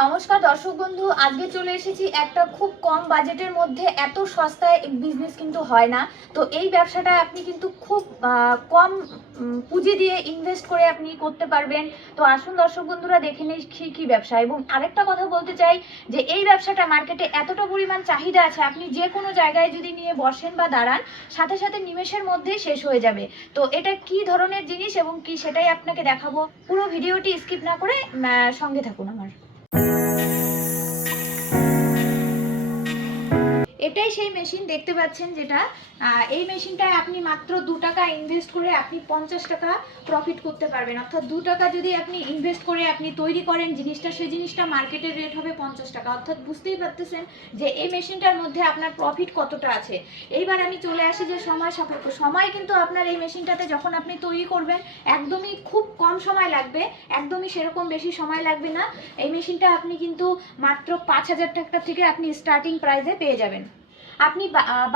নমস্কার দর্শক বন্ধু, আজকে চলে এসেছি একটা খুব কম বাজেটের মধ্যে, এত সস্তায় বিজনেস কিন্তু হয় না। তো এই ব্যবসাটা আপনি কিন্তু খুব কম পুঁজি দিয়ে ইনভেস্ট করে আপনি করতে পারবেন। তো আসুন দর্শক বন্ধুরা, দেখে নেই কী কী ব্যবসা। এবং আরেকটা কথা বলতে চাই যে, এই ব্যবসাটা মার্কেটে এতটা পরিমাণ চাহিদা আছে, আপনি যে কোনো জায়গায় যদি নিয়ে বসেন বা দাঁড়ান, সাথে সাথে নিমেষের মধ্যেই শেষ হয়ে যাবে। তো এটা কি ধরনের জিনিস এবং কি সেটাই আপনাকে দেখাবো। পুরো ভিডিওটি স্কিপ না করে সঙ্গে থাকুন আমার। এটাই সেই মেশিন দেখতে পাচ্ছেন যেটা। এই মেশিনটায় আপনি মাত্র দু টাকা ইনভেস্ট করে আপনি পঞ্চাশ টাকা প্রফিট করতে পারবেন। অর্থাৎ দু টাকা যদি আপনি ইনভেস্ট করে আপনি তৈরি করেন, জিনিসটা, সেই জিনিসটা মার্কেটের রেট হবে পঞ্চাশ টাকা। অর্থাৎ বুঝতেই পারতেছেন যে এই মেশিনটার মধ্যে আপনার প্রফিট কতটা আছে। এইবার আমি চলে আসি যে সময় সাপেক্ষ। সময় কিন্তু আপনার এই মেশিনটাতে যখন আপনি তৈরি করবেন, একদমই খুব কম সময় লাগবে, একদমই সেরকম বেশি সময় লাগবে না। এই মেশিনটা আপনি কিন্তু মাত্র পাঁচ হাজার টাকা থেকে আপনি স্টার্টিং প্রাইসে পেয়ে যাবেন। আপনি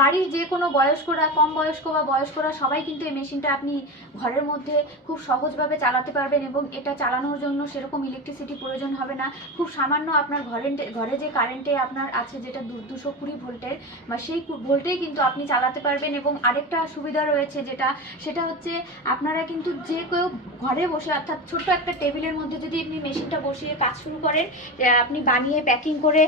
বাড়ির যে কোনো বয়স্করা, কম বয়স্ক বা বয়স্করা, সবাই কিন্তু এই মেশিনটা আপনি ঘরের মধ্যে খুব সহজভাবে চালাতে পারবেন এবং এটা চালানোর জন্য সেরকম ইলেকট্রিসিটি প্রয়োজন হবে না। খুব সামান্য আপনার ঘরে ঘরে যে কারেন্টে আপনার আছে যেটা দুশো কুড়ি ভোল্টের বা সেই ভোল্টেই কিন্তু আপনি চালাতে পারবেন এবং আরেকটা সুবিধা রয়েছে যেটা, সেটা হচ্ছে আপনারা কিন্তু যে কেউ ঘরে বসে, অর্থাৎ ছোট্ট একটা টেবিলের মধ্যে যদি আপনি মেশিনটা বসিয়ে কাজ শুরু করেন আপনি বানিয়ে প্যাকিং করে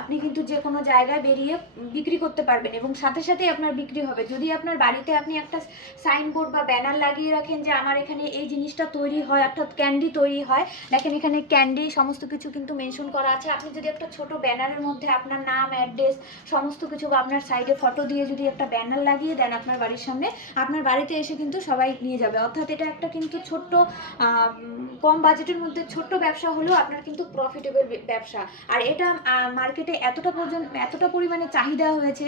আপনি কিন্তু যে কোনো জায়গায় বেরিয়ে বিক্রি করতে পারবেন এবং সাথে সাথেই আপনার বিক্রি হবে। যদি আপনার বাড়িতে আপনি একটা সাইনবোর্ড বা ব্যানার লাগিয়ে রাখেন যে আমার এখানে এই জিনিসটা তৈরি হয়, অর্থাৎ ক্যান্ডি তৈরি হয়, দেখেন এখানে ক্যান্ডি সমস্ত কিছু কিন্তু মেনশন করা আছে। আপনি যদি একটা ছোট ব্যানারের মধ্যে আপনার নাম অ্যাড্রেস সমস্ত কিছু বা আপনার সাইডে ফটো দিয়ে যদি একটা ব্যানার লাগিয়ে দেন আপনার বাড়ির সামনে, আপনার বাড়িতে এসে কিন্তু সবাই নিয়ে যাবে। অর্থাৎ এটা একটা কিন্তু ছোট্ট কম বাজেটের মধ্যে ছোট্ট ব্যবসা হলেও আপনার কিন্তু প্রফিটেবল ব্যবসা। আর এটা মার্কেটে এতটা পর্যন্ত, এতটা পরিমাণে চাহিদা হয়েছে।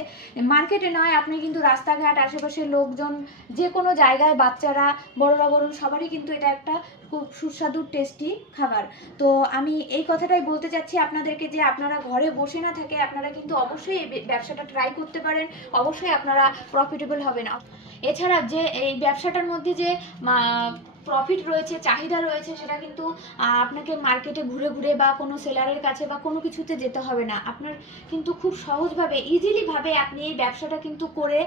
মার্কেটে নয়, আপনি কিন্তু রাস্তাঘাট, আশেপাশের লোকজন যে কোনো জায়গায় বাচ্চারা, বড়রা বড় সবারই কিন্তু এটা একটা খুব সুস্বাদু টেস্টি খাবার। তো আমি এই কথাটাই বলতে চাচ্ছি আপনাদেরকে যে আপনারা ঘরে বসে না থাকে আপনারা কিন্তু অবশ্যই এই ব্যবসাটা ট্রাই করতে পারেন, অবশ্যই আপনারা প্রফিটেবল হবেন। এছাড়া যে এই ব্যবসাটার মধ্যে যে প্রফিট রয়েছে, চাহিদা রয়েছে, সেটা কিন্তু আপনাকে মার্কেটে ঘুরে ঘুরে বা কোনো সেলারের কাছে বা কোনো কিছুতে যেতে হবে না। আপনার কিন্তু খুব সহজভাবে ইজিলিভাবে আপনি এই ব্যবসাটা কিন্তু করে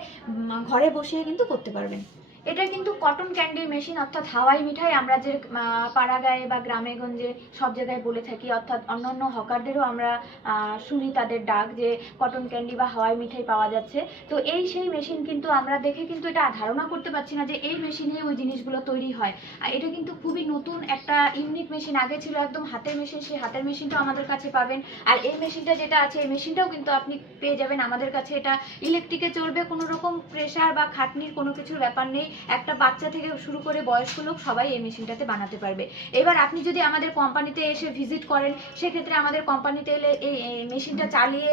ঘরে বসে কিন্তু করতে পারবেন। এটা কিন্তু কটন ক্যান্ডির মেশিন অর্থাৎ হাওয়াই মিঠাই আমরা যে পাড়াগাঁয়ে বা গ্রামে গঞ্জে সব জায়গায় বলে থাকি। অর্থাৎ অন্যান্য হকারদেরও আমরা শুনি তাদের ডাক যে কটন ক্যান্ডি বা হাওয়াই মিঠাই পাওয়া যাচ্ছে। তো এই সেই মেশিন কিন্তু আমরা দেখে কিন্তু এটা ধারণা করতে পারছি না যে এই মেশিনে ওই জিনিসগুলো তৈরি হয়। আর এটা কিন্তু খুবই নতুন একটা ইউনিক মেশিন আগে ছিল একদম হাতের মেশিন সেই হাতের মেশিনটাও আমাদের কাছে পাবেন। আর এই মেশিনটা যেটা আছে, এই মেশিনটাও কিন্তু আপনি পেয়ে যাবেন। আমাদের কাছে এটা ইলেকট্রিকে চলবে, কোনো রকম প্রেশার বা খাটনির কোনো কিছুর ব্যাপার নেই। একটা বাচ্চা থেকে শুরু করে বয়স্ক লোক সবাই এই মেশিনটাতে বানাতে পারবে। এবার আপনি যদি আমাদের কোম্পানিতে এসে ভিজিট করেন, সেক্ষেত্রে আমাদের কোম্পানিতে এলে এই মেশিনটা চালিয়ে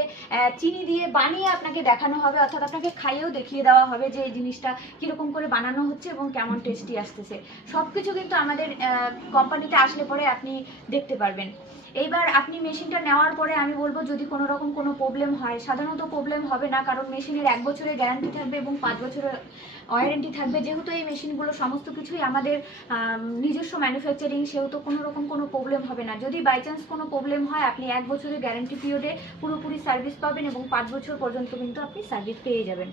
চিনি দিয়ে বানিয়ে আপনাকে দেখানো হবে, অর্থাৎ আপনাকে খাইয়েও দেখিয়ে দেওয়া হবে যে এই জিনিসটা কীরকম করে বানানো হচ্ছে এবং কেমন টেস্টি আসতেছে। সব কিছু কিন্তু আমাদের কোম্পানিতে আসলে পরে আপনি দেখতে পারবেন। এইবার আপনি মেশিনটা নেওয়ার পরে আমি বলব, যদি কোনো রকম কোনো প্রবলেম হয়, সাধারণত প্রবলেম হবে না, কারণ মেশিনের এক বছরের গ্যারান্টি থাকবে এবং পাঁচ বছরের ওয়ারেন্টি থাকবে যেহেতু এই মেশিনগুলো সমস্ত কিছুই আমাদের নিজস্ব ম্যানুফ্যাকচারিং সেহেতু কোনো রকম কোনো প্রবলেম হবে না। যদি বাই চান্স কোনো প্রবলেম হয়, আপনি এক বছরের গ্যারেন্টি পিরিয়ডে পুরোপুরি সার্ভিস পাবেন এবং পাঁচ বছর পর্যন্ত কিন্তু আপনি সার্ভিস পেয়ে যাবেন।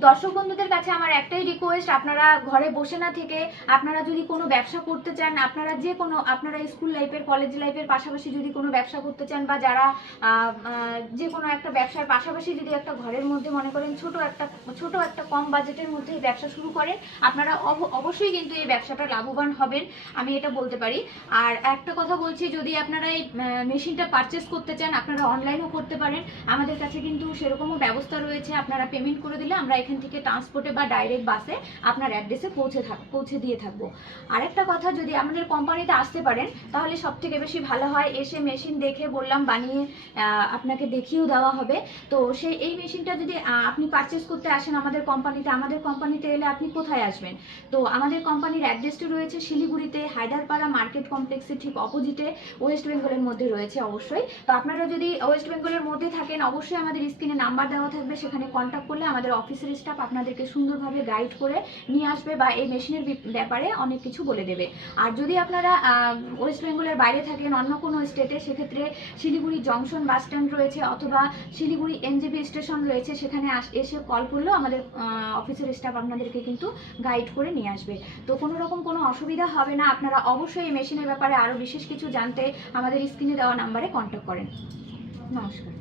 দর্শক বন্ধুদের কাছে আমার একটাই রিকোয়েস্ট আপনারা ঘরে বসে না থেকে আপনারা যদি কোনো ব্যবসা করতে চান, আপনারা যে কোনো, আপনারা স্কুল লাইফের কলেজ লাইফের পাশাপাশি যদি কোনো ব্যবসা করতে চান বা যারা যে কোনো একটা ব্যবসার পাশাপাশি যদি একটা ঘরের মধ্যে মনে করেন ছোট একটা ছোট একটা কম বাজেটের মধ্যে ব্যবসা শুরু করেন, আপনারা অব- অবশ্যই কিন্তু এই ব্যবসাটা লাভবান হবেন, আমি এটা বলতে পারি। আর একটা কথা বলছি, যদি আপনারা এই মেশিনটা পারচেস করতে চান, আপনারা অনলাইনও করতে পারেন। আমাদের কাছে কিন্তু সেরকমও ব্যবস্থা রয়েছে, আপনারা পেমেন্ট করে দিলে আমরা এখান থেকে ট্রান্সপোর্টে বা ডাইরেক্ট বাসে আপনার অ্যাড্রেসে পৌঁছে থাক, পৌঁছে দিয়ে থাকব। আরেকটা কথা, যদি আমাদের কোম্পানিতে আসতে পারেন, তাহলে সব থেকে বেশি ভালো হয়, এসে মেশিন দেখে বললাম, বানিয়ে আপনাকে দেখিয়েও দেওয়া হবে। তো সেই এই মেশিনটা যদি আপনি পারচেস করতে আসেন আমাদের কোম্পানিতে আমাদের কোম্পানিতে এলে আপনি কোথায় আসবেন? তো আমাদের কোম্পানির অ্যাড্রেসটি রয়েছে শিলিগুড়িতে, হায়দারপাড়া মার্কেট কমপ্লেক্সের ঠিক অপোজিটে ওয়েস্ট বেঙ্গলের মধ্যে রয়েছে অবশ্যই। তো আপনারা যদি ওয়েস্ট বেঙ্গলের মধ্যে থাকেন, অবশ্যই আমাদের স্ক্রিনে নাম্বার দেওয়া থাকবে, সেখানে কন্ট্যাক্ট করলে আমাদের অফিসের স্টাফ আপনাদেরকে সুন্দরভাবে গাইড করে নিয়ে আসবে বা এই মেশিনের ব্যাপারে অনেক কিছু বলে দেবে। আর যদি আপনারা ওয়েস্ট বেঙ্গলের বাইরে থাকেন, অন্য কোনো স্টেটে সেক্ষেত্রে শিলিগুড়ি জংশন বাস স্ট্যান্ড রয়েছে অথবা শিলিগুড়ি এনজেপি স্টেশন রয়েছে, সেখানে এসে কল করলেও আমাদের অফিসের স্টাফ আপনাদেরকে কিন্তু গাইড করে নিয়ে আসবে। তো কোনো রকম কোনো অসুবিধা হবে না, আপনারা অবশ্যই এই মেশিনের ব্যাপারে আরও বিশেষ কিছু জানতে আমাদের স্ক্রিনে দেওয়া নাম্বারে কন্ট্যাক্ট করেন। নমস্কার।